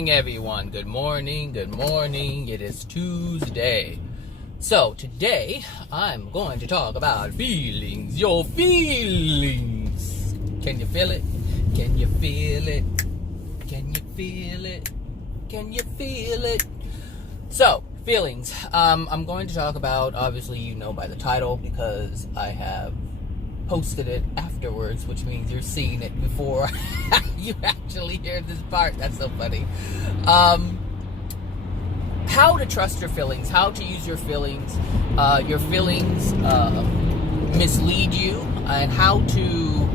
morning, everyone. Good morning. Good morning. It is Tuesday. So today I'm going to talk about feelings. Your feelings. Can you feel it? Can you feel it? Can you feel it? Can you feel it? So, feelings. I'm going to talk about, obviously you know by the title, because I have posted it afterwards, which means you're seeing it before you actually hear this part. That's so funny. How to trust your feelings, how to use your feelings mislead you, and how to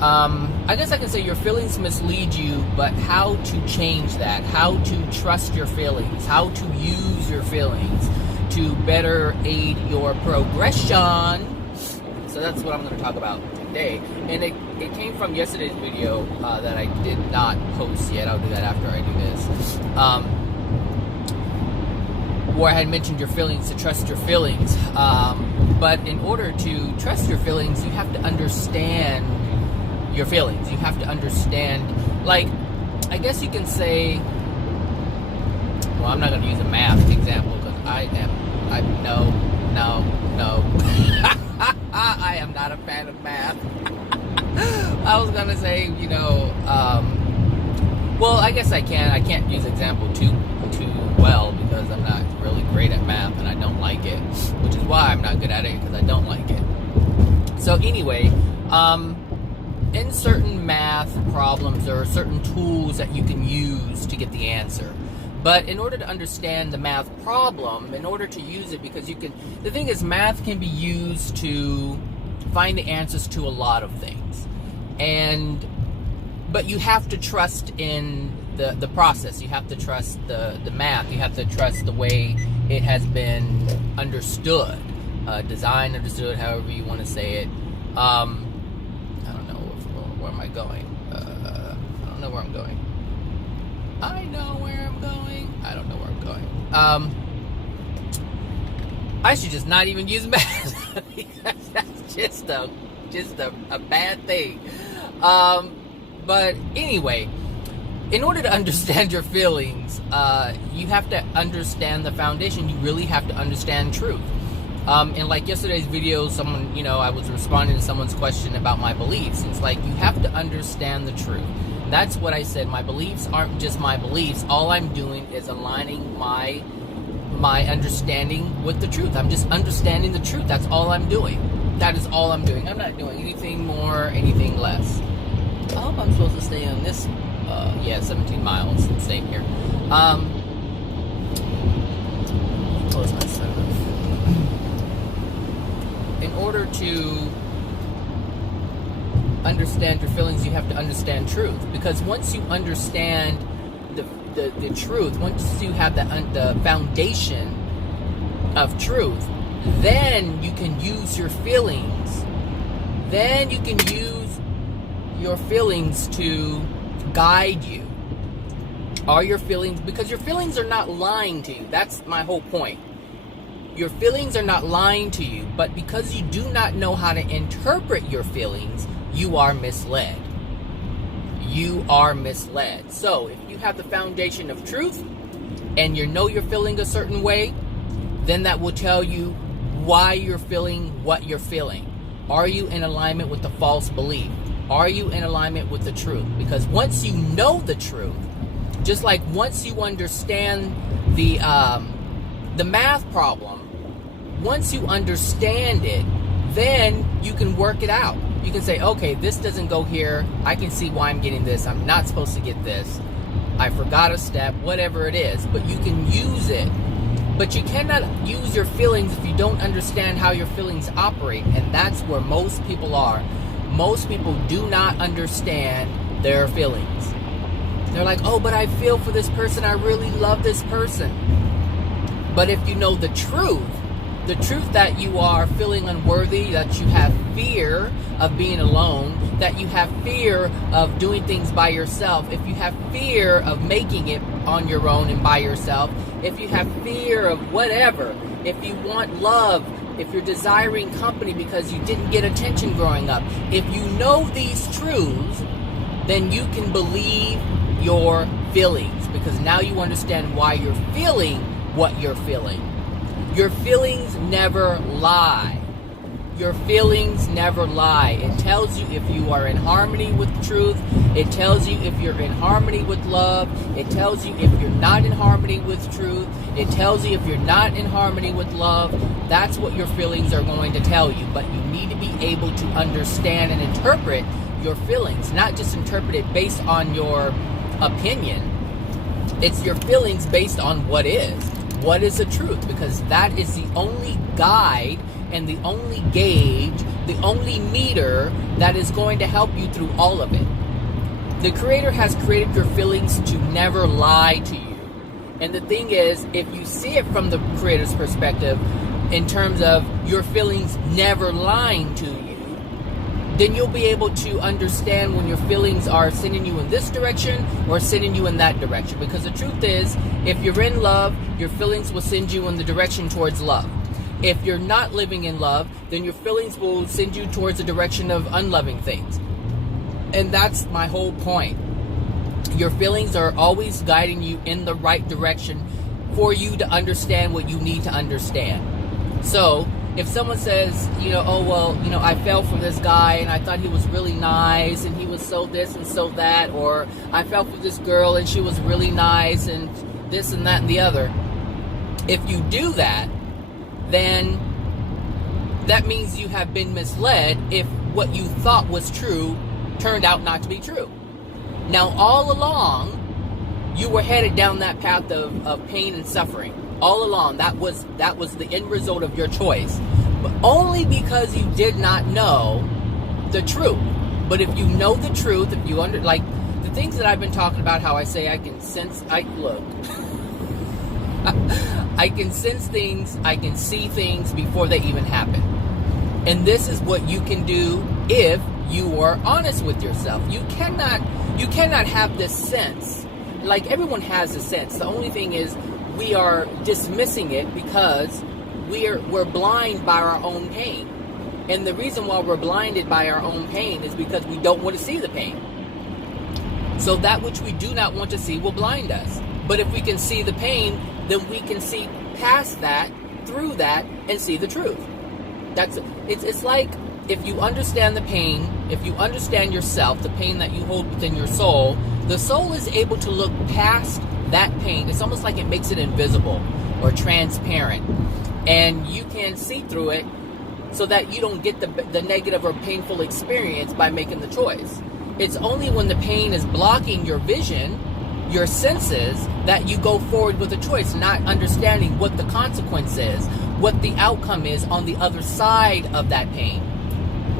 I guess I can say your feelings mislead you, but how to change that, how to trust your feelings, how to use your feelings to better aid your progression. So that's what I'm going to talk about today. And it came from yesterday's video that I did not post yet. I'll do that after I do this. Where I had mentioned your feelings, to trust your feelings. But in order to trust your feelings, you have to understand your feelings. You have to understand, like, I guess you can say, well, I'm not going to use a math example because I am not a fan of math. I was going to say, well, I guess I can. I can't use example too well because I'm not really great at math and I don't like it, which is why I'm not good at it, because I don't like it. So anyway, in certain math problems, there are certain tools that you can use to get the answer. But in order to understand the math problem, in order to use it, because the thing is, math can be used to find the answers to a lot of things. But you have to trust in the process. You have to trust the math. You have to trust the way it has been understood, designed, understood, however you want to say it. I don't know where am I going. I don't know where I'm going. I know where I'm going. I don't know where I'm going. I should just not even use math. That's just a bad thing. But anyway, in order to understand your feelings, you have to understand the foundation. You really have to understand truth. In like yesterday's video, I was responding to someone's question about my beliefs. It's like, you have to understand the truth. That's what I said. My beliefs aren't just my beliefs. All I'm doing is aligning my understanding with the truth. I'm just understanding the truth. That's all I'm doing. That is all I'm doing. I'm not doing anything more, anything less. I hope I'm supposed to stay on this, 17 miles and stay here. Close myself. In order to understand your feelings, you have to understand truth. Because once you understand the truth, once you have the foundation of truth, then you can use your feelings. Then you can use your feelings to guide you. Are your feelings, because your feelings are not lying to you. That's my whole point. Your feelings are not lying to you, but because you do not know how to interpret your feelings, you are misled. You are misled. So, if you have the foundation of truth, and you know you're feeling a certain way, then that will tell you why you're feeling what you're feeling. Are you in alignment with the false belief? Are you in alignment with the truth? Because once you know the truth, just like once you understand the math problem, once you understand it, then you can work it out. You can say, okay, this doesn't go here. I can see why I'm getting this. I'm not supposed to get this. I forgot a step, whatever it is. But you can use it. But you cannot use your feelings if you don't understand how your feelings operate. And that's where most people are. Most people do not understand their feelings. They're like, oh, but I feel for this person. I really love this person. But if you know the truth that you are feeling unworthy, that you have fear of being alone, that you have fear of doing things by yourself, if you have fear of making it on your own and by yourself, if you have fear of whatever, if you want love, if you're desiring company because you didn't get attention growing up, if you know these truths, then you can believe your feelings. because now you understand why you're feeling what you're feeling. Your feelings never lie. Your feelings never lie. It tells you if you are in harmony with truth. It tells you if you're in harmony with love. It tells you if you're not in harmony with truth. It tells you if you're not in harmony with love. That's what your feelings are going to tell you. But you need to be able to understand and interpret your feelings, not just interpret it based on your opinion. It's your feelings based on what is. What is the truth? Because that is the only guide and the only gauge, the only meter that is going to help you through all of it. The Creator has created your feelings to never lie to you. And the thing is, if you see it from the Creator's perspective, in terms of your feelings never lying to you, then you'll be able to understand when your feelings are sending you in this direction or sending you in that direction. Because the truth is, if you're in love, your feelings will send you in the direction towards love. If you're not living in love, then your feelings will send you towards the direction of unloving things. And that's my whole point. Your feelings are always guiding you in the right direction for you to understand what you need to understand. So, if someone says, oh, well, I fell for this guy and I thought he was really nice and he was so this and so that, or I fell for this girl and she was really nice and this and that and the other. If you do that, then that means you have been misled if what you thought was true turned out not to be true. Now, all along, you were headed down that path of pain and suffering. All along, that was the end result of your choice. But only because you did not know the truth. But if you know the truth, if you like the things that I've been talking about, how I say I can sense, I can sense things, I can see things before they even happen. And this is what you can do if you are honest with yourself. You cannot have this sense. Like, everyone has a sense. The only thing is we are dismissing it because we're blind by our own pain. And the reason why we're blinded by our own pain is because we don't want to see the pain. So that which we do not want to see will blind us. But if we can see the pain, then we can see past that, through that, and see the truth. It's like, if you understand the pain, if you understand yourself, the pain that you hold within your soul, the soul is able to look past that pain. It's almost like it makes it invisible or transparent. And you can see through it so that you don't get the negative or painful experience by making the choice. It's only when the pain is blocking your vision, your senses, that you go forward with a choice, not understanding what the consequence is, what the outcome is on the other side of that pain.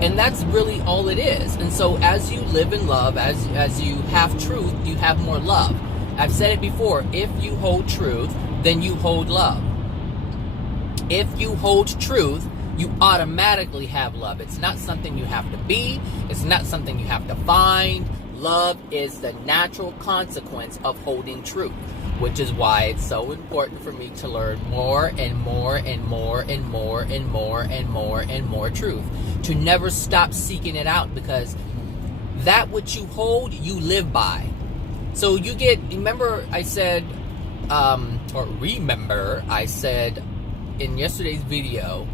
And that's really all it is. And so as you live in love, as you have truth, you have more love. I've said it before, if you hold truth, then you hold love. If you hold truth, you automatically have love. It's not something you have to be. It's not something you have to find. Love is the natural consequence of holding truth, which is why it's so important for me to learn more and more and more and more and more and more and more truth. To never stop seeking it out, because that which you hold, you live by. So remember I said in yesterday's video,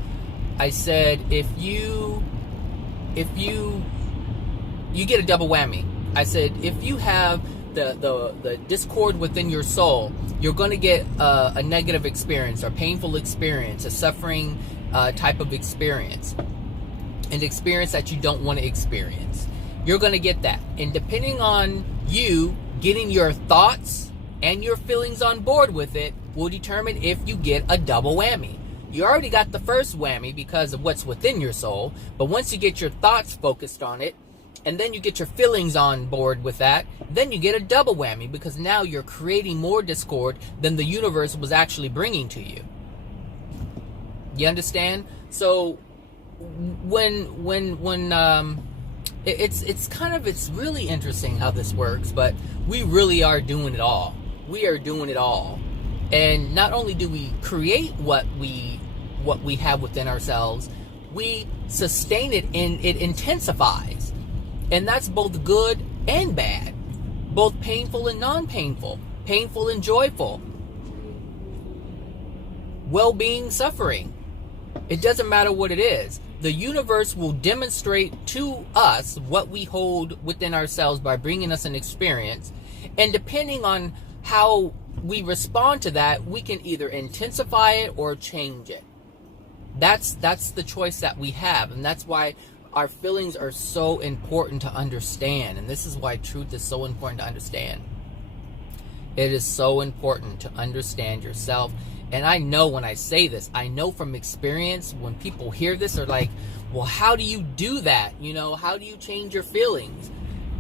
I said if you get a double whammy. I said if you have the discord within your soul, you're going to get a negative experience or painful experience, a suffering type of experience, an experience that you don't want to experience. You're going to get that. And depending on you getting your thoughts and your feelings on board with it will determine if you get a double whammy. You already got the first whammy because of what's within your soul, but once you get your thoughts focused on it, and then you get your feelings on board with that, then you get a double whammy, because now you're creating more discord than the universe was actually bringing to you. You understand? So it's really interesting how this works, but we really are doing it all. We are doing it all. And not only do we create what we have within ourselves, we sustain it and it intensifies. And that's both good and bad, both painful and non-painful. painful and joyful, well-being, suffering. It doesn't matter what it is. The universe will demonstrate to us what we hold within ourselves by bringing us an experience. And depending on how we respond to that, we can either intensify it or change it. That's the choice that we have. And that's why our feelings are so important to understand. And this is why truth is so important to understand. It is so important to understand yourself. And I know when I say this, I know from experience, when people hear this, they're like, well, how do you do that? You know, how do you change your feelings?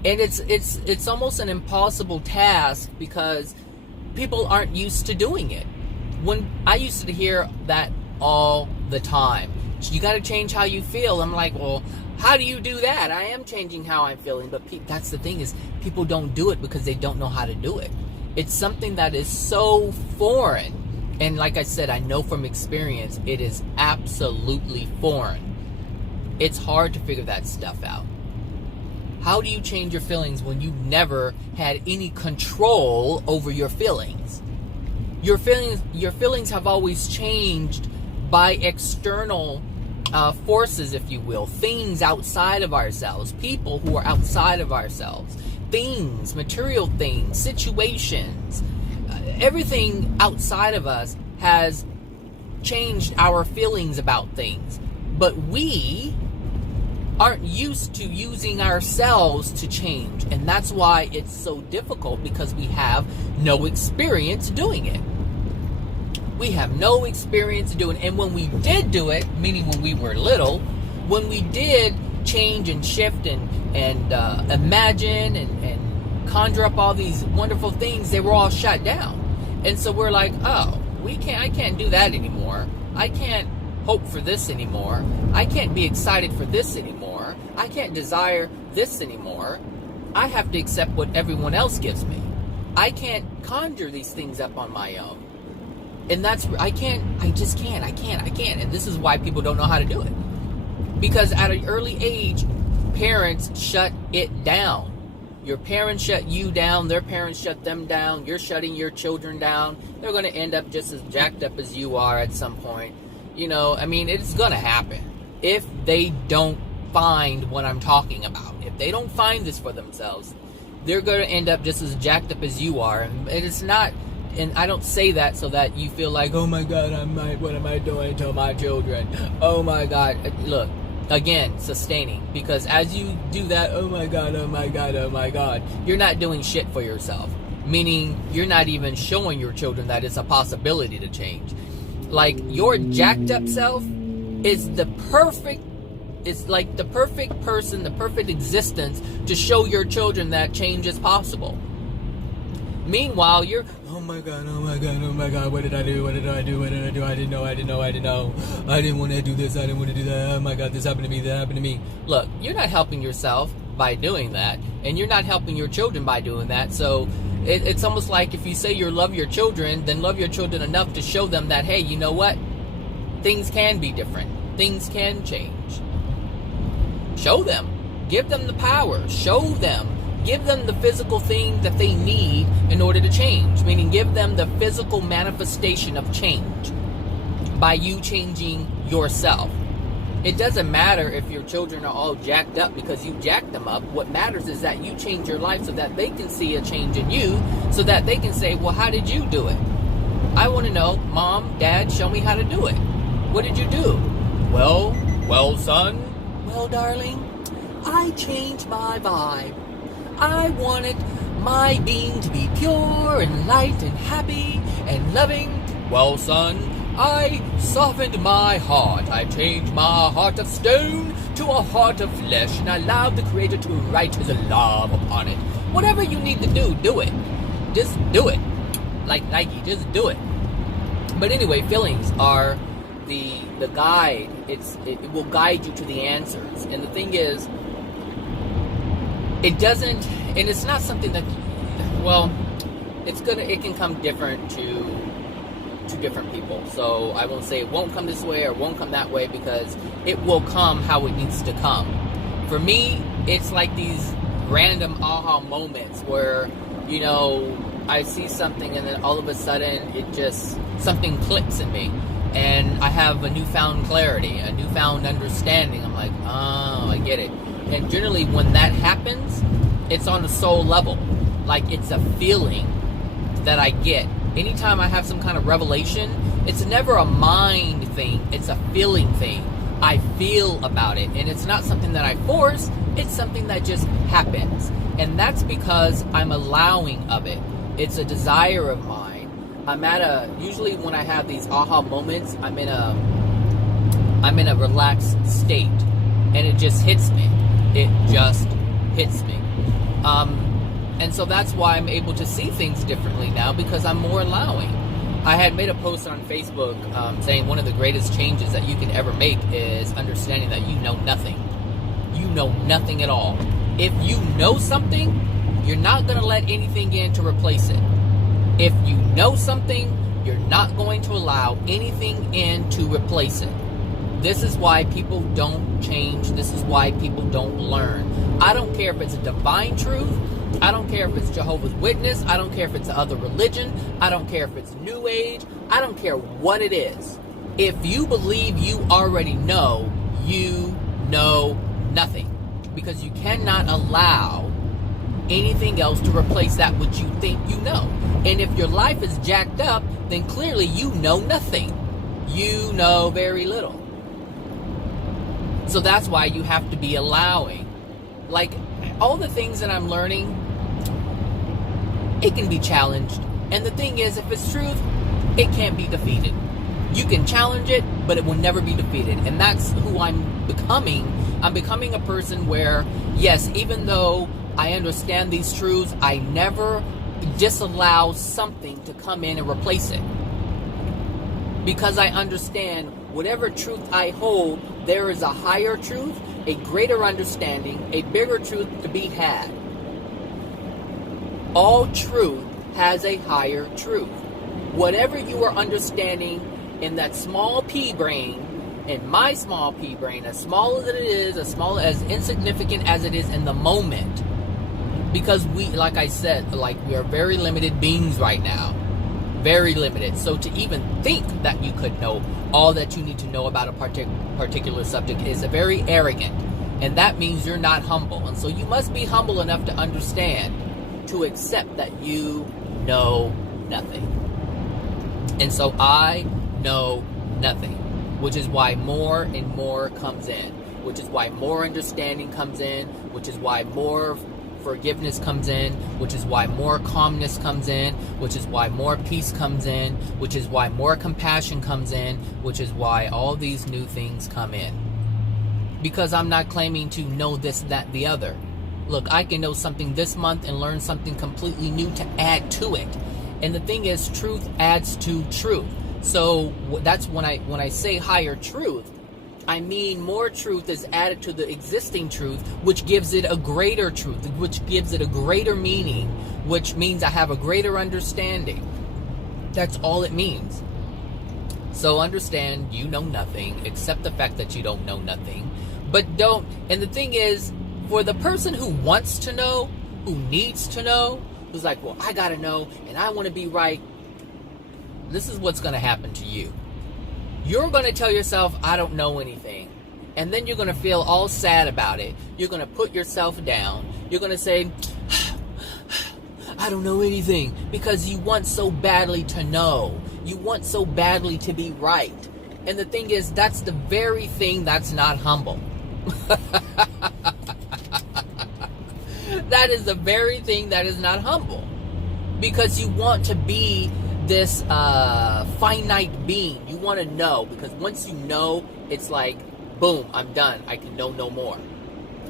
And it's almost an impossible task because people aren't used to doing it. When I used to hear that all the time, you got to change how you feel. I'm like, well, how do you do that? I am changing how I'm feeling. But that's the thing, is people don't do it because they don't know how to do it. It's something that is so foreign. And like I said, I know from experience, it is absolutely foreign. It's hard to figure that stuff out. How do you change your feelings when you've never had any control over your feelings? Your feelings have always changed by external forces, if you will. Things outside of ourselves. People who are outside of ourselves. Things, material things, situations. Everything outside of us has changed our feelings about things. But we aren't used to using ourselves to change. And that's why it's so difficult, because we have no experience doing it. We have no experience doing it. And when we did do it, meaning when we were little, when we did change and shift and imagine and conjure up all these wonderful things, they were all shut down. And so we're like, oh, I can't do that anymore. I can't hope for this anymore. I can't be excited for this anymore. I can't desire this anymore. I have to accept what everyone else gives me. I can't conjure these things up on my own. And I can't. And this is why people don't know how to do it. Because at an early age, parents shut it down. Your parents shut you down, their parents shut them down, you're shutting your children down. They're going to end up just as jacked up as you are at some point. You know, I mean, it's going to happen if they don't find what I'm talking about. If they don't find this for themselves, they're going to end up just as jacked up as you are. And it's not, and I don't say that so that you feel like, oh my God, what am I doing to my children? Oh my God. Look. Again, sustaining, because as you do that, oh my God, you're not doing shit for yourself. Meaning, you're not even showing your children that it's a possibility to change. Like, your jacked up self is like the perfect person, the perfect existence to show your children that change is possible. Meanwhile, you're, oh my God, what did I do? I didn't know. I didn't want to do this, I didn't want to do that. Oh my God, this happened to me. Look, you're not helping yourself by doing that, and you're not helping your children by doing that. So it's almost like if you say you love your children, then love your children enough to show them that, hey, you know what? Things can be different. Things can change. Show them. Give them the power. Show them. Give them the physical thing that they need in order to change. Meaning, give them the physical manifestation of change by you changing yourself. It doesn't matter if your children are all jacked up because you jacked them up. What matters is that you change your life so that they can see a change in you, so that they can say, well, how did you do it? I want to know, Mom, Dad, show me how to do it. What did you do? Well, son. Well, darling, I changed my vibe. I wanted my being to be pure and light and happy and loving. Well, son, I softened my heart. I changed my heart of stone to a heart of flesh, and I allowed the Creator to write His love upon it. Whatever you need to do, do it. Just do it. Like Nike, just do it. But anyway, feelings are the guide. It will guide you to the answers. And the thing is, it doesn't, and it's not something that, well, it can come different to different people. So I won't say it won't come this way or won't come that way, because it will come how it needs to come. For me, it's like these random aha moments where, you know, I see something and then all of a sudden something clicks in me. And I have a newfound clarity, a newfound understanding. I'm like, oh, I get it. And generally when that happens, it's on a soul level. Like, it's a feeling that I get. Anytime I have some kind of revelation, it's never a mind thing, it's a feeling thing. I feel about it, and it's not something that I force, it's something that just happens. And that's because I'm allowing of it. It's a desire of mine. Usually when I have these aha moments, I'm in a relaxed state, and it just hits me. It just hits me. And so that's why I'm able to see things differently now, because I'm more allowing. I had made a post on Facebook saying one of the greatest changes that you can ever make is understanding that you know nothing. You know nothing at all. If you know something, you're not going to let anything in to replace it. If you know something, you're not going to allow anything in to replace it. This is why people don't change. This is why people don't learn. I don't care if it's a divine truth. I don't care if it's Jehovah's Witness. I don't care if it's another religion. I don't care if it's New Age. I don't care what it is. If you believe you already know, you know nothing. Because you cannot allow anything else to replace that which you think you know. And if your life is jacked up, then clearly you know nothing. You know very little. So that's why you have to be allowing. Like, all the things that I'm learning, it can be challenged. And the thing is, if it's truth, it can't be defeated. You can challenge it, but it will never be defeated. And that's who I'm becoming. I'm becoming a person where, yes, even though I understand these truths, I never disallow something to come in and replace it. Because I understand whatever truth I hold, there is a higher truth, a greater understanding, a bigger truth to be had. All truth has a higher truth. Whatever you are understanding in that small pea brain, in my small pea brain, as small as it is, as insignificant as it is in the moment, because we, like I said, we are very limited beings right now. Very limited. So to even think that you could know all that you need to know about a particular subject is very arrogant. And that means you're not humble. And so you must be humble enough to understand, to accept that you know nothing. And so I know nothing, which is why more and more comes in, which is why more understanding comes in, which is why more forgiveness comes in, which is why more calmness comes in, which is why more peace comes in, which is why more compassion comes in, which is why all these new things come in. Because I'm not claiming to know this, that, the other. Look, I can know something this month and learn something completely new to add to it. And the thing is, truth adds to truth. So that's when I say higher truth, I mean more truth is added to the existing truth, which gives it a greater truth, which gives it a greater meaning, which means I have a greater understanding. That's all it means. So understand you know nothing, accept the fact that you don't know nothing, but don't. And the thing is, for the person who wants to know, who needs to know, who's like, well, I gotta know and I want to be right, this is what's going to happen to you. You're going to tell yourself, I don't know anything. And then you're going to feel all sad about it. You're going to put yourself down. You're going to say, I don't know anything. Because you want so badly to know. You want so badly to be right. And the thing is, that's the very thing that's not humble. That is the very thing that is not humble. Because you want to be this finite being. You want to know, because once you know, it's like, boom, I'm done. I can know no more.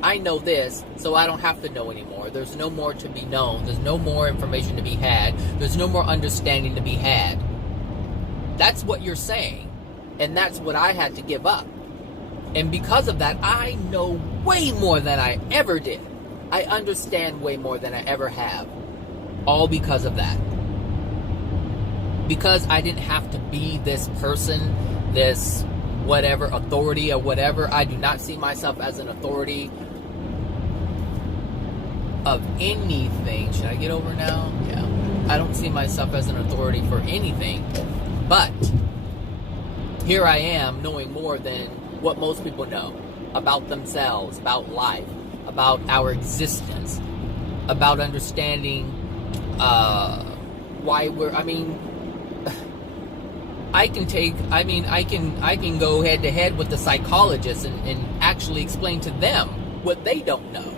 I know this, so I don't have to know anymore. There's no more to be known. There's no more information to be had. There's no more understanding to be had. That's what you're saying. And that's what I had to give up. And because of that, I know way more than I ever did. I understand way more than I ever have. All because of that. Because I didn't have to be this person, this whatever authority or whatever. I do not see myself as an authority of anything. Should I get over now? Yeah. I don't see myself as an authority for anything. But here I am knowing more than what most people know about themselves, about life, about our existence, about understanding why we're, I can go head to head with the psychologist and actually explain to them what they don't know.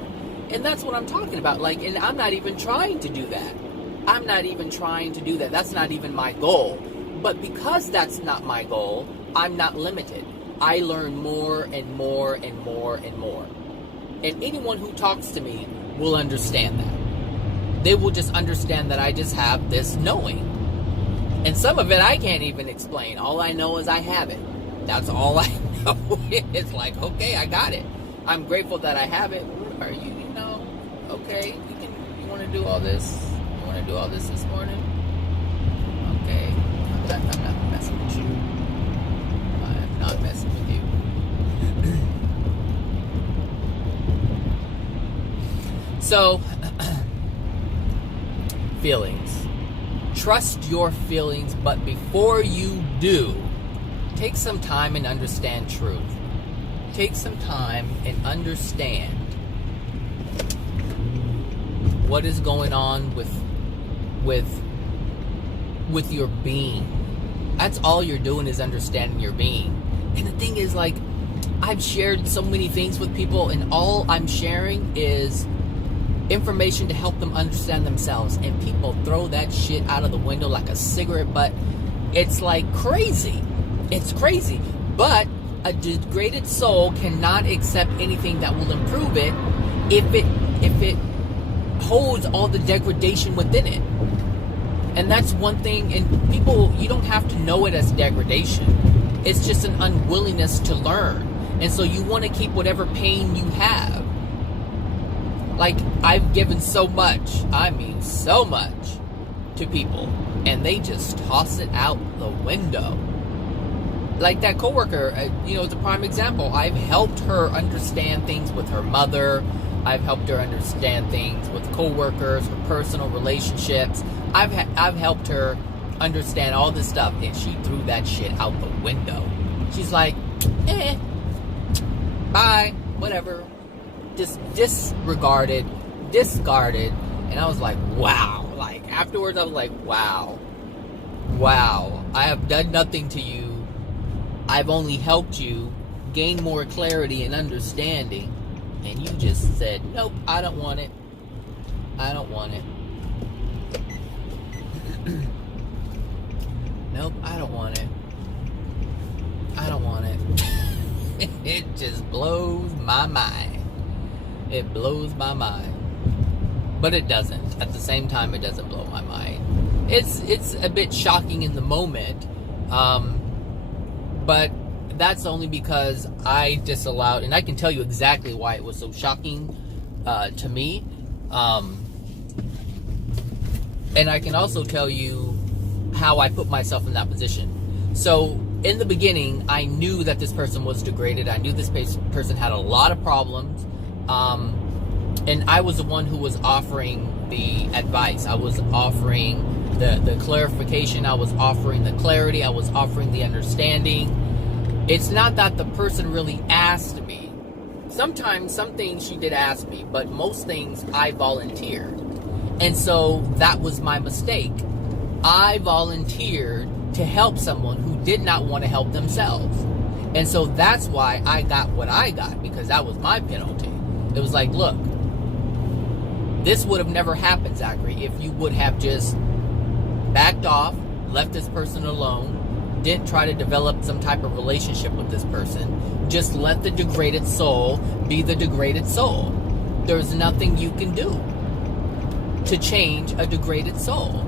And that's what I'm talking about. Like, and I'm not even trying to do that. That's not even my goal. But because that's not my goal, I'm not limited. I learn more and more and more and more. And anyone who talks to me will understand that. They will just understand that I just have this knowing. And some of it I can't even explain. All I know is I have it. That's all I know. It's like, okay, I got it. I'm grateful that I have it. Are you, okay, you want to do all this? You want to do all this morning? Okay. I'm not messing with you. I am not messing with you. So, feelings. Trust your feelings, but before you do, take some time and understand truth. Take some time and understand what is going on with your being. That's all you're doing is understanding your being. And the thing is, like, I've shared so many things with people, and all I'm sharing is information to help them understand themselves, and people throw that shit out of the window like a cigarette butt. It's like crazy. It's crazy. But a degraded soul cannot accept anything that will improve it if it holds all the degradation within it. And that's one thing, and people, you don't have to know it as degradation. It's just an unwillingness to learn. And so you want to keep whatever pain you have. Like, I've given so much, so much to people, and they just toss it out the window. Like that coworker, is a prime example. I've helped her understand things with her mother. I've helped her understand things with coworkers, her personal relationships. I've helped her understand all this stuff, and she threw that shit out the window. She's like, bye, whatever. Just disregarded, discarded, and I was like, wow. Like, afterwards, I was like, wow. I have done nothing to you. I've only helped you gain more clarity and understanding, and you just said, nope, I don't want it. Nope, I don't want it. It just blows my mind. It blows my mind. But it doesn't. At the same time, it doesn't blow my mind. It's a bit shocking in the moment. But that's only because I disallowed, and I can tell you exactly why it was so shocking to me. And I can also tell you how I put myself in that position. So in the beginning, I knew that this person was degraded. I knew this person had a lot of problems. And I was the one who was offering the advice. I was offering the clarification. I was offering the clarity. I was offering the understanding. It's not that the person really asked me. Sometimes some things she did ask me, but most things I volunteered. And so that was my mistake. I volunteered to help someone who did not want to help themselves. And so that's why I got what I got, because that was my penalty. It was like, look, this would have never happened, Zachary, if you would have just backed off, left this person alone, didn't try to develop some type of relationship with this person. Just let the degraded soul be the degraded soul. There's nothing you can do to change a degraded soul.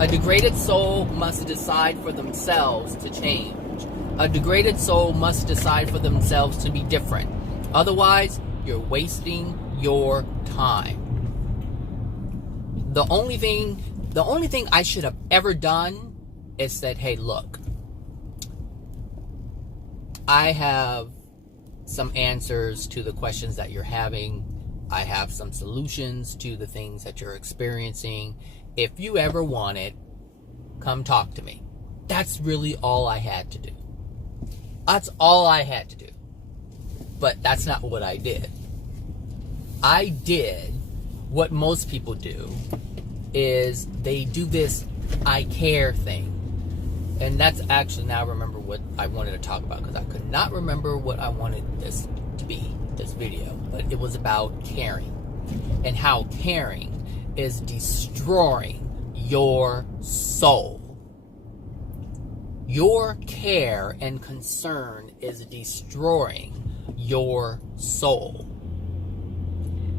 A degraded soul must decide for themselves to change. A degraded soul must decide for themselves to be different. Otherwise, you're wasting your time. The only thing I should have ever done is said, hey, look, I have some answers to the questions that you're having. I have some solutions to the things that you're experiencing. If you ever want it, come talk to me. That's really all I had to do. That's all I had to do. But that's not what I did. I did what most people do, is they do this I care thing. And that's actually, now I remember what I wanted to talk about, because I could not remember what I wanted this to be, this video. But it was about caring, and how caring is destroying your soul. Your care and concern is destroying your soul.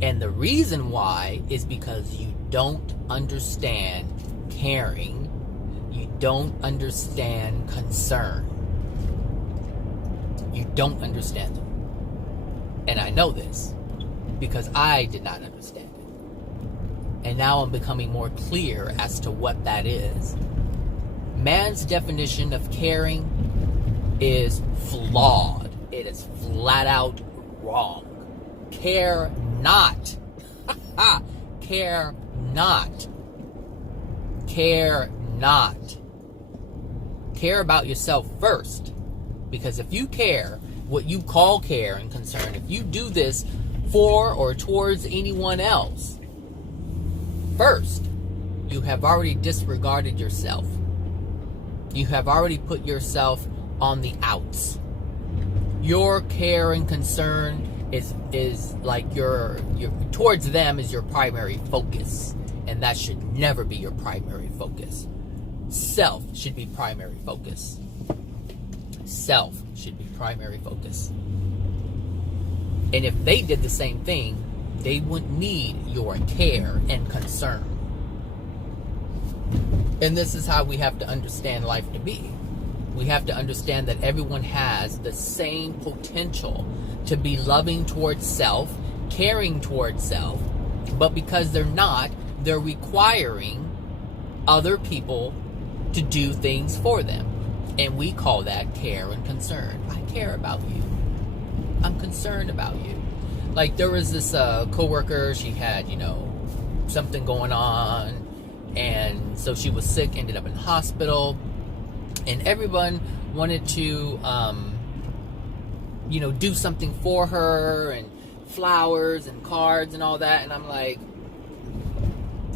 And the reason why is because you don't understand caring. You don't understand concern. You don't understand them. And I know this because I did not understand it. And now I'm becoming more clear as to what that is. Man's definition of caring is flawed. It is flat out wrong. Care not. Care not. Care not. Care about yourself first. Because if you care, what you call care and concern, if you do this for or towards anyone else, first, you have already disregarded yourself. You have already put yourself on the outs. Your care and concern is like your towards them is your primary focus, and that should never be your primary focus. Self should be primary focus. Self should be primary focus. And if they did the same thing, they wouldn't need your care and concern. And this is how we have to understand life to be. We have to understand that everyone has the same potential to be loving towards self, caring towards self, but because they're not, they're requiring other people to do things for them. And we call that care and concern. I care about you. I'm concerned about you. Like, there was this coworker, she had, something going on, and so she was sick, ended up in the hospital, and everyone wanted to, do something for her, and flowers and cards and all that, and I'm like,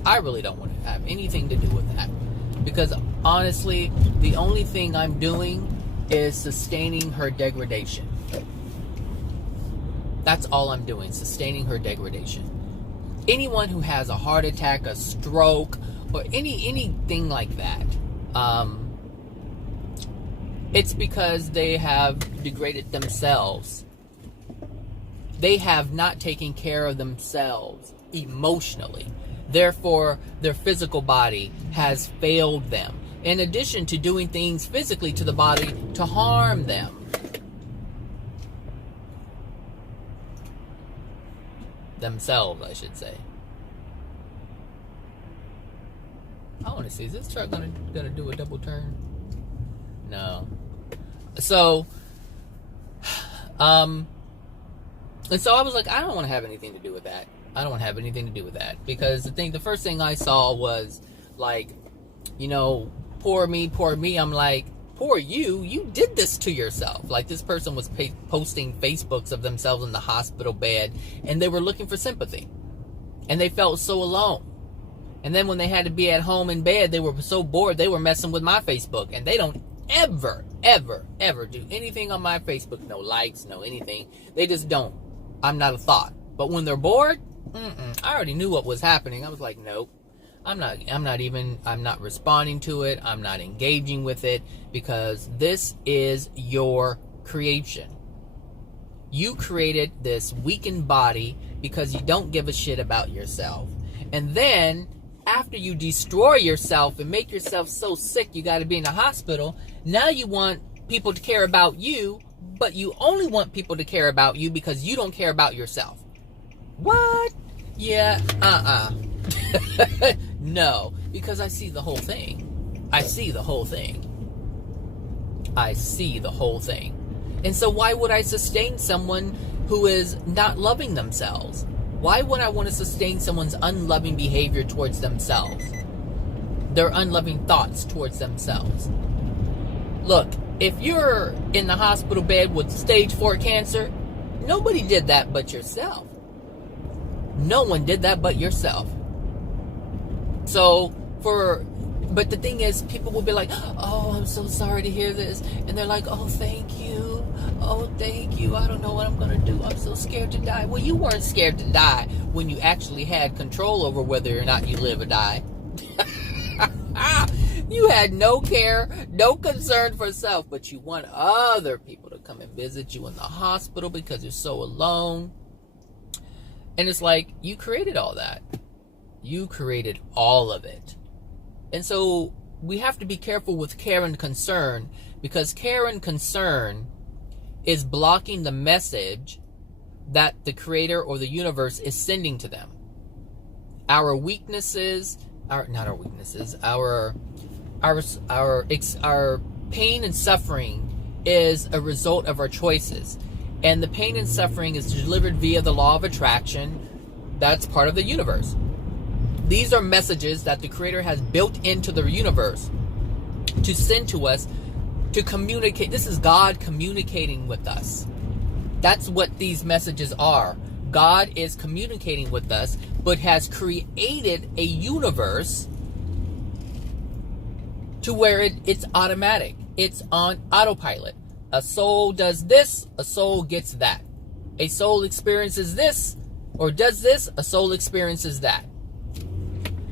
I really don't want to have anything to do with that. Because honestly, the only thing I'm doing is sustaining her degradation. That's all I'm doing, sustaining her degradation. Anyone who has a heart attack, a stroke, or anything like that, it's because they have degraded themselves. They have not taken care of themselves emotionally. Therefore, their physical body has failed them. In addition to doing things physically to the body to harm them. Themselves, I should say. I want to see, is this truck gonna do a double turn? No. So, and so I was like, I don't want to have anything to do with that. I don't want to have anything to do with that. Because the first thing I saw was, like, poor me, poor me. I'm like, poor you. You did this to yourself. Like, this person was posting Facebooks of themselves in the hospital bed, and they were looking for sympathy. And they felt so alone. And then when they had to be at home in bed, they were so bored, they were messing with my Facebook. And they don't ever do anything on my Facebook. No likes, no anything. They just don't. I'm not a thought. But when they're bored, I already knew what was happening. I was like, nope. I'm not responding to it. I'm not engaging with it, because this is your creation. You created this weakened body because you don't give a shit about yourself. And then, after you destroy yourself and make yourself so sick you got to be in the hospital, now you want people to care about you, but you only want people to care about you because you don't care about yourself. What? Yeah, No, because I see the whole thing. I see the whole thing. And so why would I sustain someone who is not loving themselves? Why would I want to sustain someone's unloving behavior towards themselves? Their unloving thoughts towards themselves. Look, if you're in the hospital bed with stage 4 cancer, nobody did that but yourself. No one did that but yourself. But the thing is, people will be like, oh, I'm so sorry to hear this. And they're like, oh, thank you. Oh, thank you. I don't know what I'm going to do. I'm so scared to die. Well, you weren't scared to die when you actually had control over whether or not you live or die. You had no care, no concern for self, but you want other people to come and visit you in the hospital because you're so alone. And it's like, you created all that. You created all of it. And so we have to be careful with care and concern, because care and concern is blocking the message that the creator or the universe is sending to them. Our weaknesses, our pain and suffering is a result of our choices. And the pain and suffering is delivered via the law of attraction. That's part of the universe. These are messages that the creator has built into the universe to send to us to communicate. This is God communicating with us. That's what these messages are. God is communicating with us, but has created a universe to where it's automatic. It's on autopilot. A soul does this, a soul gets that. A soul experiences this or does this, a soul experiences that.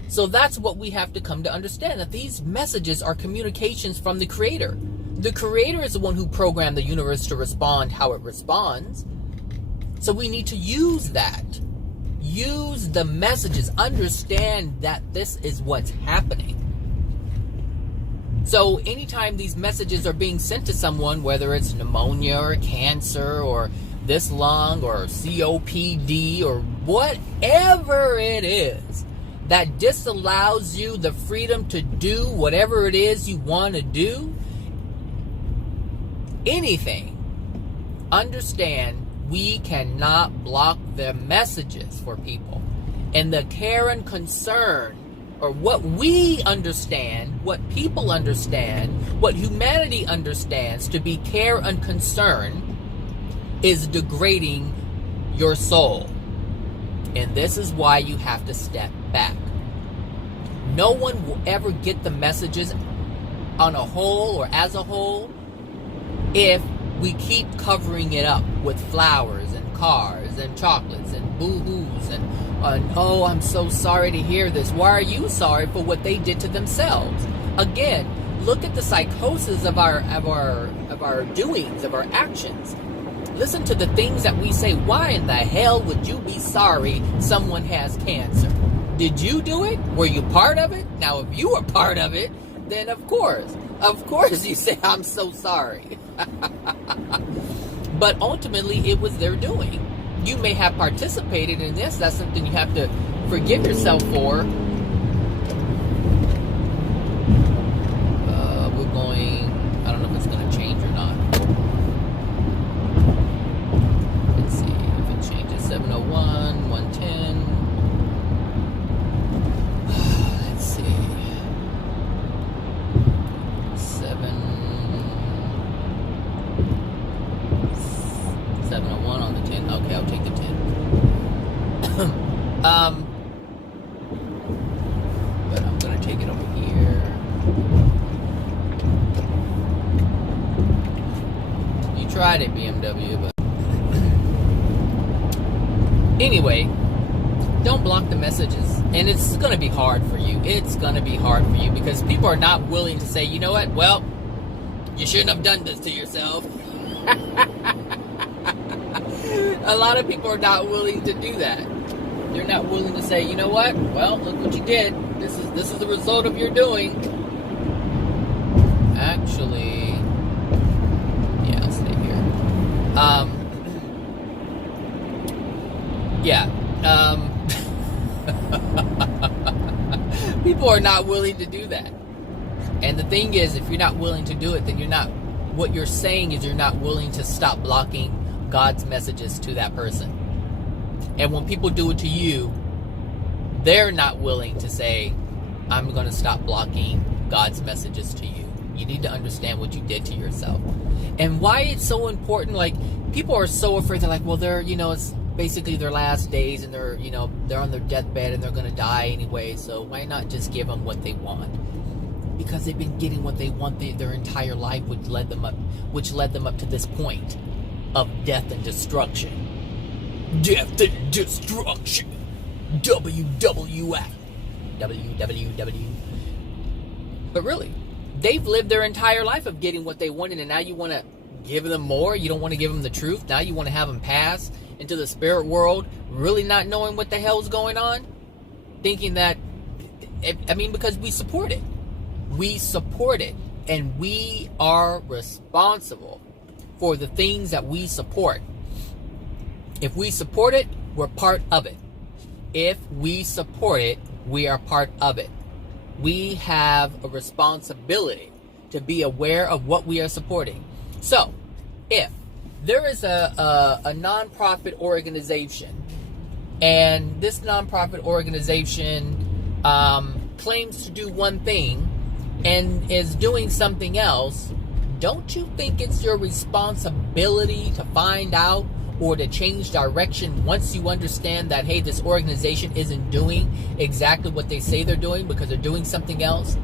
So that's what we have to come to understand, that these messages are communications from the creator. The creator is the one who programmed the universe to respond how it responds. So we need to use that. Use the messages. Understand that this is what's happening. So anytime these messages are being sent to someone, whether it's pneumonia or cancer or this lung or COPD or whatever it is, that disallows you the freedom to do whatever it is you want to do, anything, understand we cannot block the messages for people. And the care and concern, or what we understand, what people understand, what humanity understands to be care and concern, is degrading your soul. And this is why you have to step back. No one will ever get the messages on a whole or as a whole if we keep covering it up with flowers and cars and chocolates and boo-hoos and oh, I'm so sorry to hear this. Why are you sorry for what they did to themselves? Again, look at the psychosis of our doings, of our actions. Listen to the things that we say. Why in the hell would you be sorry someone has cancer? Did you do it? Were you part of it? Now, if you were part of it, then of course you say, I'm so sorry. But ultimately, it was their doing. You may have participated in this. That's something you have to forgive yourself for. We're going, I don't know if it's going to change or not. Let's see if it changes. 701, 110. Let's see. 701 on the 10. Okay, I'll take the 10. But I'm gonna take it over here. You tried it, BMW, but anyway, don't block the messages. And it's gonna be hard for you. It's gonna be hard for you because people are not willing to say, you know what? Well, you shouldn't have done this to yourself. A lot of people are not willing to do that. They're not willing to say, you know what? Well, look what you did. This is the result of your doing. Actually, yeah, I'll stay here. People are not willing to do that. And the thing is, if you're not willing to do it, then what you're saying is you're not willing to stop blocking God's messages to that person. And when people do it to you, they're not willing to say, I'm going to stop blocking God's messages to you. You need to understand what you did to yourself. And why it's so important, like, people are so afraid. They're like, well, they're, it's basically their last days, and they're, they're on their deathbed and they're going to die anyway. So why not just give them what they want? Because they've been getting what they want their entire life, which led them up to this point of death and destruction. Death and destruction. WWF. WWW. But really, they've lived their entire life of getting what they wanted, and now you want to give them more? You don't want to give them the truth? Now you want to have them pass into the spirit world, really not knowing what the hell's going on? Thinking that, because we support it. We support it, and we are responsible for the things that we support. If we support it, we're part of it. If we support it, we are part of it. We have a responsibility to be aware of what we are supporting. So, if there is a nonprofit organization, and this nonprofit organization claims to do one thing and is doing something else, don't you think it's your responsibility to find out or to change direction once you understand that, hey, this organization isn't doing exactly what they say they're doing because they're doing something else?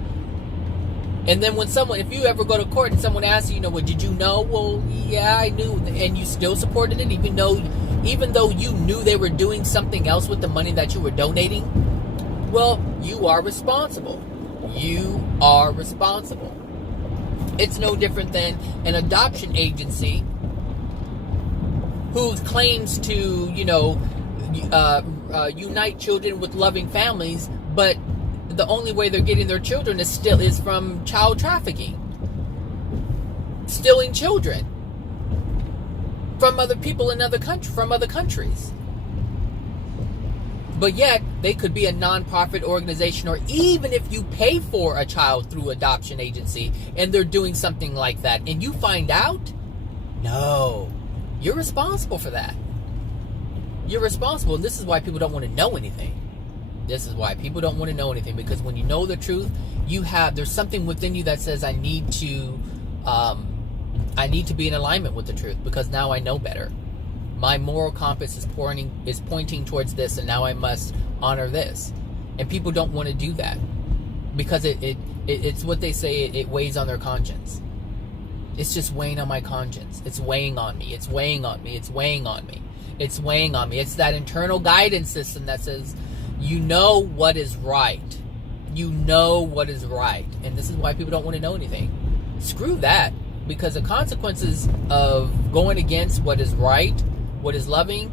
And then if you ever go to court and someone asks you, well, did you know? Well, yeah, I knew. And you still supported it, even though you knew they were doing something else with the money that you were donating? Well, you are responsible. You are responsible. It's no different than an adoption agency who claims to, unite children with loving families, but the only way they're getting their children is from child trafficking, stealing children from other people from other countries. But yet they could be a non-profit organization, or even if you pay for a child through adoption agency and they're doing something like that, and you find out, no, you're responsible for that. You're responsible, and this is why people don't want to know anything. This is why people don't want to know anything, because when you know the truth, there's something within you that says, I need to be in alignment with the truth, because now I know better. My moral compass is pointing towards this, and now I must honor this. And people don't want to do that because it's what they say, it weighs on their conscience. It's just weighing on my conscience. It's weighing on me. It's weighing on me. It's weighing on me. It's weighing on me. It's that internal guidance system that says, you know what is right. You know what is right. And this is why people don't want to know anything. Screw that. Because the consequences of going against what is right, what is loving,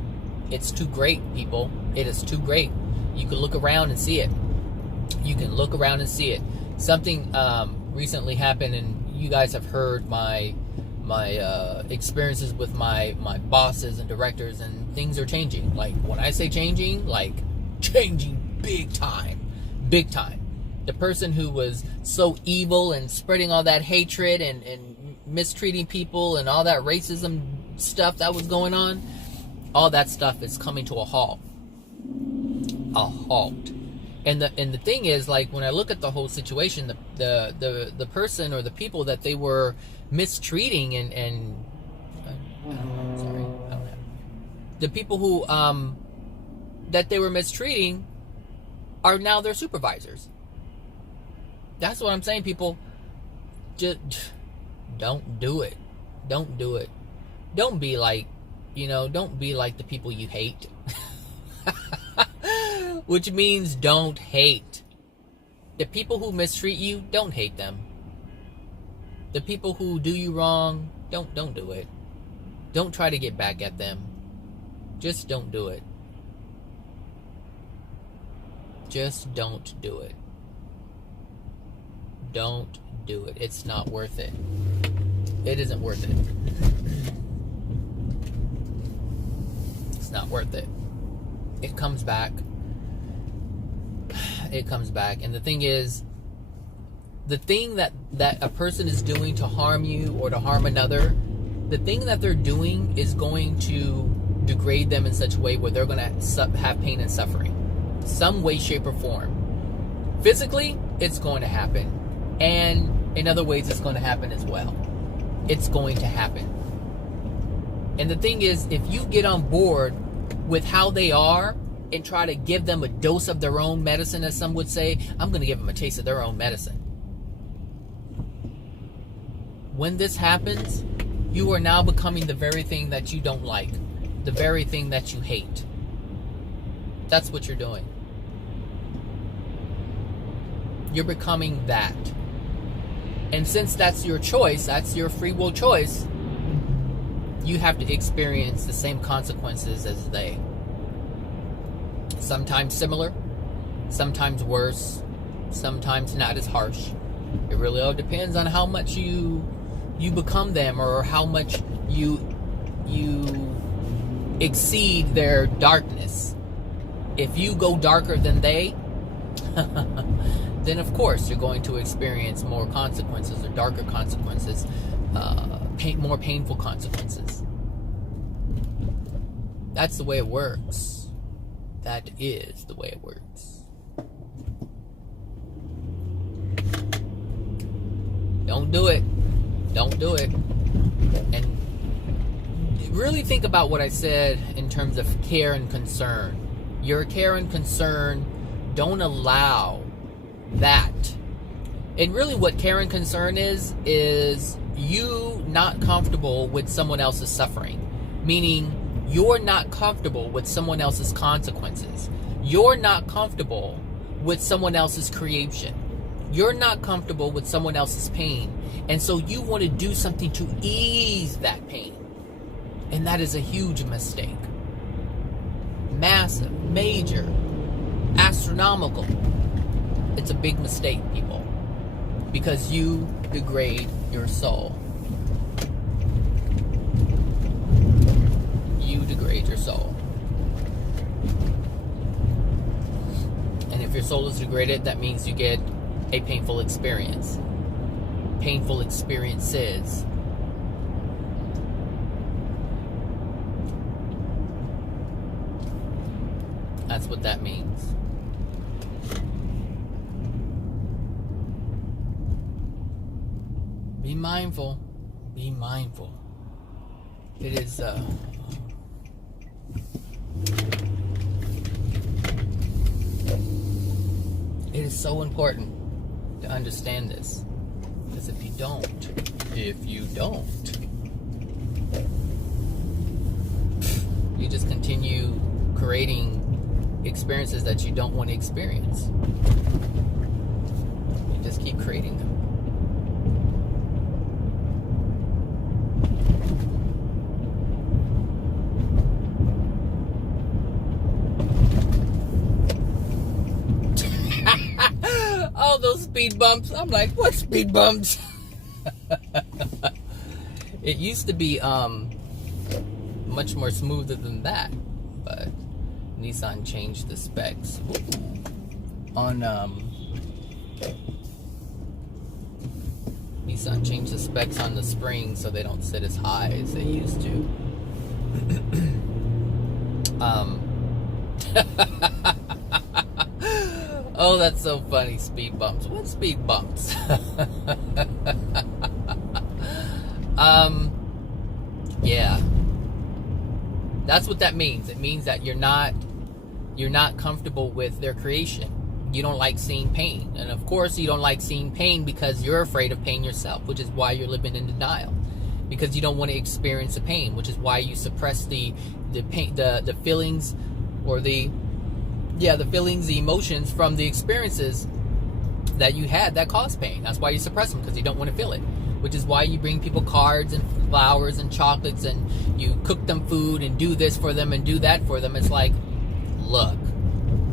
it's too great, people. It is too great. You can look around and see it. You can look around and see it. Something recently happened, and you guys have heard my experiences with my bosses and directors, and things are changing. Like, when I say changing, like changing big time. Big time. The person who was so evil and spreading all that hatred and mistreating people and all that racism stuff that was going on, all that stuff is coming to a halt. A halt. And the thing is, like, when I look at the whole situation, the person or the people that they were mistreating and the people who that they were mistreating are now their supervisors. That's what I'm saying, people. Just don't do it. Don't do it. Don't be like, don't be like the people you hate. Which means don't hate. The people who mistreat you, don't hate them. The people who do you wrong, don't do it. Don't try to get back at them. Just don't do it. Just don't do it. Don't do it. It's not worth it. It isn't worth it. It's not worth it. It comes back. It comes back. And the thing is, the thing that a person is doing to harm you or to harm another, the thing that they're doing is going to degrade them in such a way where they're going to have pain and suffering. Some way, shape, or form. Physically, it's going to happen. And in other ways, it's going to happen as well. It's going to happen. And the thing is, if you get on board with how they are and try to give them a dose of their own medicine, as some would say, I'm going to give them a taste of their own medicine. When this happens, you are now becoming the very thing that you don't like, the very thing that you hate. That's what you're doing. You're becoming that. And since that's your choice, that's your free will choice, you have to experience the same consequences as they. Sometimes similar, sometimes worse, sometimes not as harsh. It really all depends on how much you become them, or how much you exceed their darkness. If you go darker than they, then of course you're going to experience more consequences, or darker consequences, more painful consequences. That's the way it works. That is the way it works. Don't do it. Don't do it. And really think about what I said in terms of care and concern. Your care and concern, don't allow that. And really what care and concern is you not comfortable with someone else's suffering. Meaning, you're not comfortable with someone else's consequences. You're not comfortable with someone else's creation. You're not comfortable with someone else's pain. And so you want to do something to ease that pain. And that is a huge mistake. Massive, major, astronomical. It's a big mistake, people. Because you degrade your soul. You degrade your soul. And if your soul is degraded, that means you get a painful experience. Painful experiences. That's what that means. Be mindful. Be mindful. It is so important to understand this. Because if you don't, you just continue creating experiences that you don't want to experience. You just keep creating them. All those speed bumps. I'm like, what speed bumps? It used to be much more smoother than that, but Nissan changed the specs on Nissan changed the specs on the springs so they don't sit as high as they used to. Oh, that's so funny. Speed bumps. What speed bumps? Yeah. That's what that means. It means that you're not comfortable with their creation. You don't like seeing pain. And of course you don't like seeing pain because you're afraid of pain yourself, which is why you're living in denial. Because you don't want to experience the pain, which is why you suppress the pain, the feelings, or the feelings, the emotions from the experiences that you had that caused pain. That's why you suppress them, because you don't want to feel it. Which is why you bring people cards and flowers and chocolates, and you cook them food and do this for them and do that for them. It's like, look,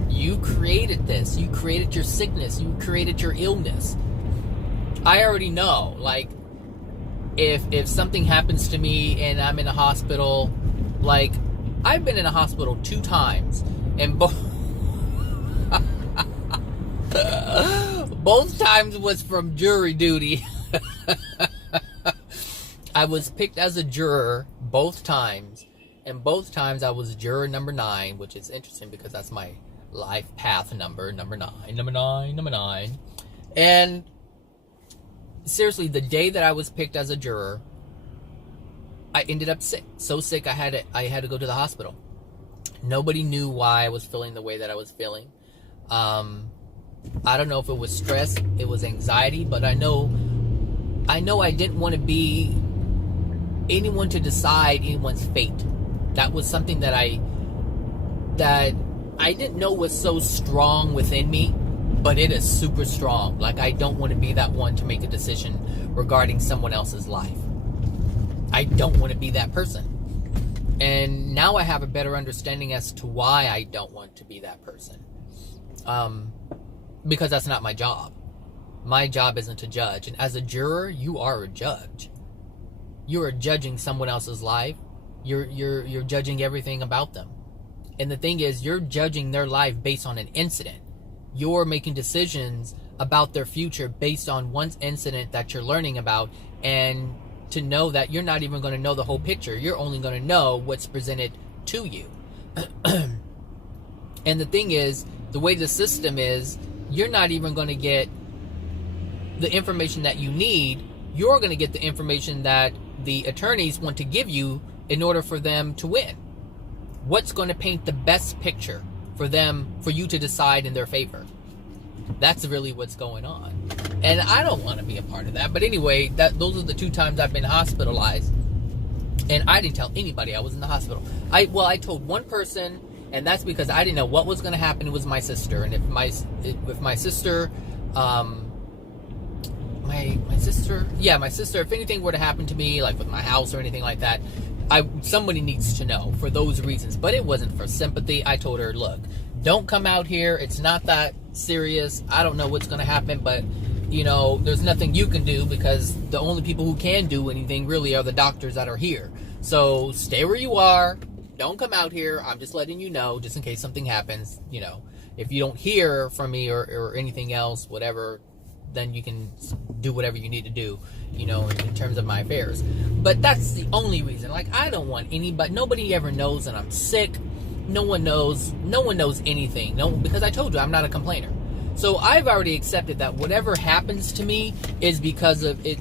you created this. You created your sickness. You created your illness. I already know, like, if something happens to me and I'm in a hospital, like, I've been in a hospital 2 times, and both times was from jury duty. I was picked as a juror both times, And both times I was juror number 9, which is interesting because that's my life path number 9. And seriously, the day that I was picked as a juror, I ended up sick. So sick I had to go to the hospital. Nobody knew why I was feeling the way that I was feeling. I don't know if it was stress, it was anxiety, but I know I didn't want to be anyone to decide anyone's fate. That was something that I didn't know was so strong within me, but it is super strong. Like, I don't want to be that one to make a decision regarding someone else's life. I don't want to be that person. And now I have a better understanding as to why I don't want to be that person. Because that's not my job. My job isn't to judge. And as a juror, you are a judge. You are judging someone else's life. You're judging everything about them. And the thing is, you're judging their life based on an incident. You're making decisions about their future based on one incident that you're learning about, and to know that you're not even going to know the whole picture. You're only going to know what's presented to you. And the thing is, the way the system is, you're not even going to get the information that you need. You're going to get the information that the attorneys want to give you in order for them to win. What's going to paint the best picture for you to decide in their favor? That's really what's going on. And I don't want to be a part of that. But anyway, those are the 2 times I've been hospitalized. And I didn't tell anybody I was in the hospital. I told one person, and that's because I didn't know what was going to happen. It was my sister. And if my sister, my sister, if anything were to happen to me, like with my house or anything like that, somebody needs to know for those reasons. But it wasn't for sympathy. I told her, look, don't come out here. It's not that serious. I don't know what's going to happen, but there's nothing you can do, because the only people who can do anything really are the doctors that are here. So stay where you are. Don't come out here. I'm just letting you know, just in case something happens. If you don't hear from me or anything else, whatever, then you can do whatever you need to do, in terms of my affairs. But that's the only reason. Like, I don't want anybody, nobody ever knows that I'm sick. No one knows anything. No, because I told you, I'm not a complainer. So I've already accepted that whatever happens to me is because of it.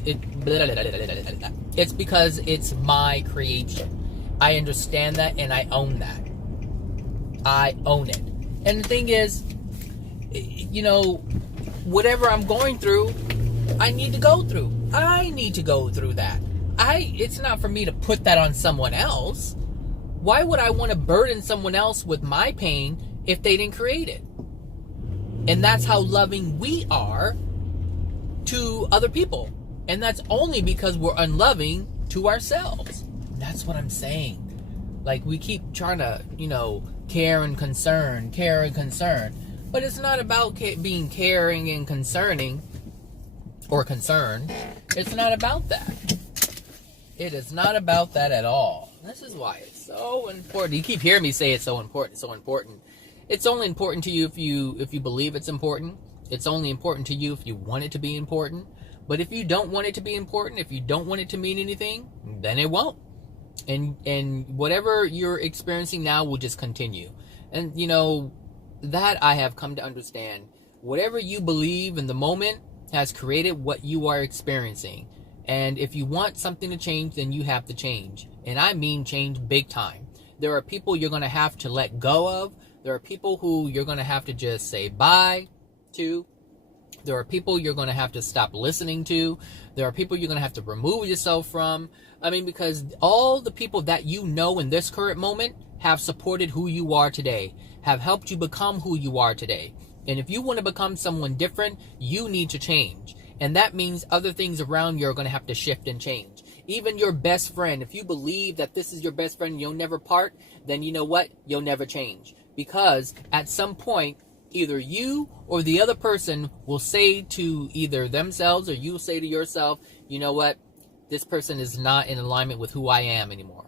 It's because it's my creation. I understand that, and I own that. I own it. And the thing is, whatever I'm going through, I need to go through. I need to go through that. It's not for me to put that on someone else. Why would I want to burden someone else with my pain if they didn't create it? And that's how loving we are to other people. And that's only because we're unloving to ourselves. That's what I'm saying. Like, we keep trying to, care and concern. But it's not about being caring and concerning or concerned. It's not about that. It is not about that at all. This is why it's so important. You keep hearing me say it's so important, so important. It's only important to you if you believe it's important. It's only important to you if you want it to be important. But if you don't want it to be important, if you don't want it to mean anything, then it won't. And whatever you're experiencing now will just continue. And that I have come to understand. Whatever you believe in the moment has created what you are experiencing. And if you want something to change, then you have to change. And I mean change big time. There are people you're going to have to let go of. There are people who you're going to have to just say bye to. There are people you're going to have to stop listening to. There are people you're going to have to remove yourself from. Because all the people that you know in this current moment have supported who you are today, have helped you become who you are today. And if you want to become someone different, you need to change. And that means other things around you are going to have to shift and change. Even your best friend, if you believe that this is your best friend and you'll never part, then you know what? You'll never change. Because at some point, either you or the other person will say to either themselves, or you say to yourself, you know what? This person is not in alignment with who I am anymore.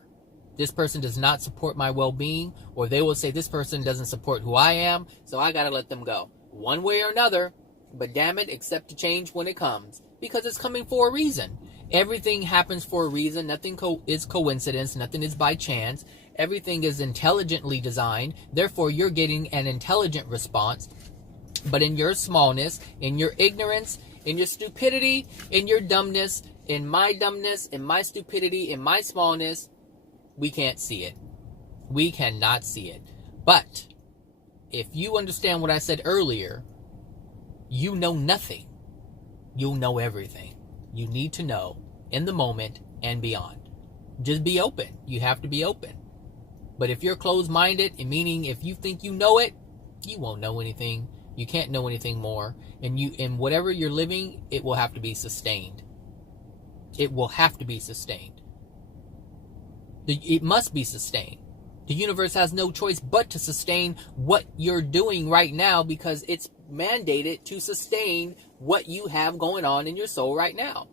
This person does not support my well-being. Or they will say, this person doesn't support who I am, so I gotta let them go. One way or another. But damn it, accept the change when it comes. Because it's coming for a reason. Everything happens for a reason. Nothing is coincidence. Nothing is by chance. Everything is intelligently designed. Therefore, you're getting an intelligent response. But in your smallness, in your ignorance, in your stupidity, in your dumbness, in my stupidity, in my smallness, we can't see it. We cannot see it. But if you understand what I said earlier, you know nothing. You'll know everything. You need to know in the moment and beyond. Just be open. You have to be open. But if you're closed-minded, meaning if you think you know it, you won't know anything. You can't know anything more. And in whatever you're living, it will have to be sustained. It will have to be sustained. It must be sustained. The universe has no choice but to sustain what you're doing right now, because it's mandated to sustain what you have going on in your soul right now.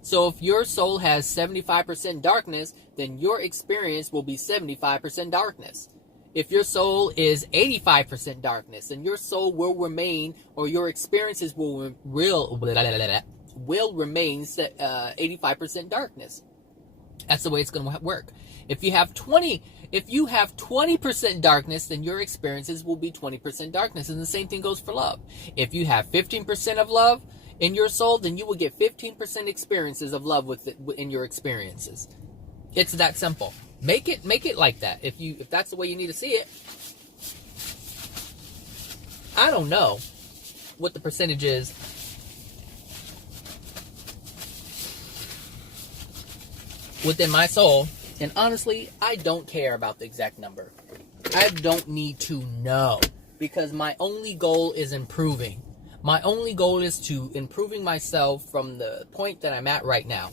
So if your soul has 75% darkness, then your experience will be 75% darkness. If your soul is 85% darkness, then your soul will remain, or your experiences will remain 85% darkness. That's the way it's going to work. If you have 20% darkness, then your experiences will be 20% darkness. And the same thing goes for love. If you have 15% of love in your soul, then you will get 15% experiences of love in your experiences. It's that simple. Make it like that. If that's the way you need to see it. I don't know what the percentage is within my soul, and honestly, I don't care about the exact number. I don't need to know, because my only goal is improving. My only goal is to improving myself from the point that I'm at right now.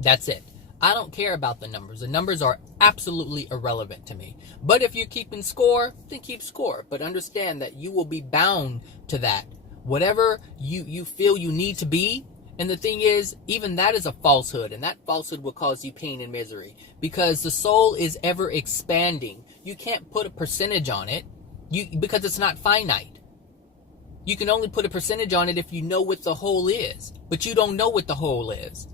That's it. I don't care about the numbers. The numbers are absolutely irrelevant to me. But if you're keeping score, then keep score. But understand that you will be bound to that. Whatever you feel you need to be. And the thing is, even that is a falsehood. And that falsehood will cause you pain and misery. Because the soul is ever expanding. You can't put a percentage on it. Because it's not finite. You can only put a percentage on it if you know what the whole is. But you don't know what the whole is.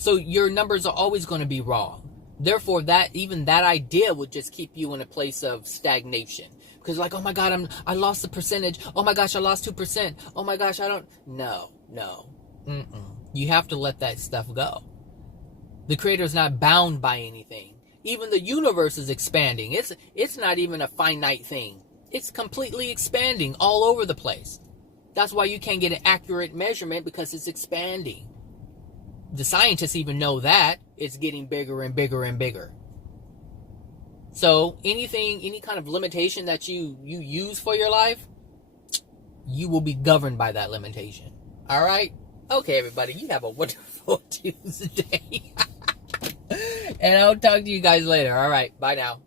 So your numbers are always going to be wrong. Therefore, even that idea would just keep you in a place of stagnation. Because like, oh my God, I lost the percentage. Oh my gosh, I lost 2%. Oh my gosh, No. You have to let that stuff go. The Creator is not bound by anything. Even the universe is expanding. It's not even a finite thing. It's completely expanding all over the place. That's why you can't get an accurate measurement, because it's expanding. The scientists even know that it's getting bigger and bigger and bigger. So any kind of limitation that you use for your life, you will be governed by that limitation. All right? Okay, everybody, you have a wonderful Tuesday. And I'll talk to you guys later. All right, bye now.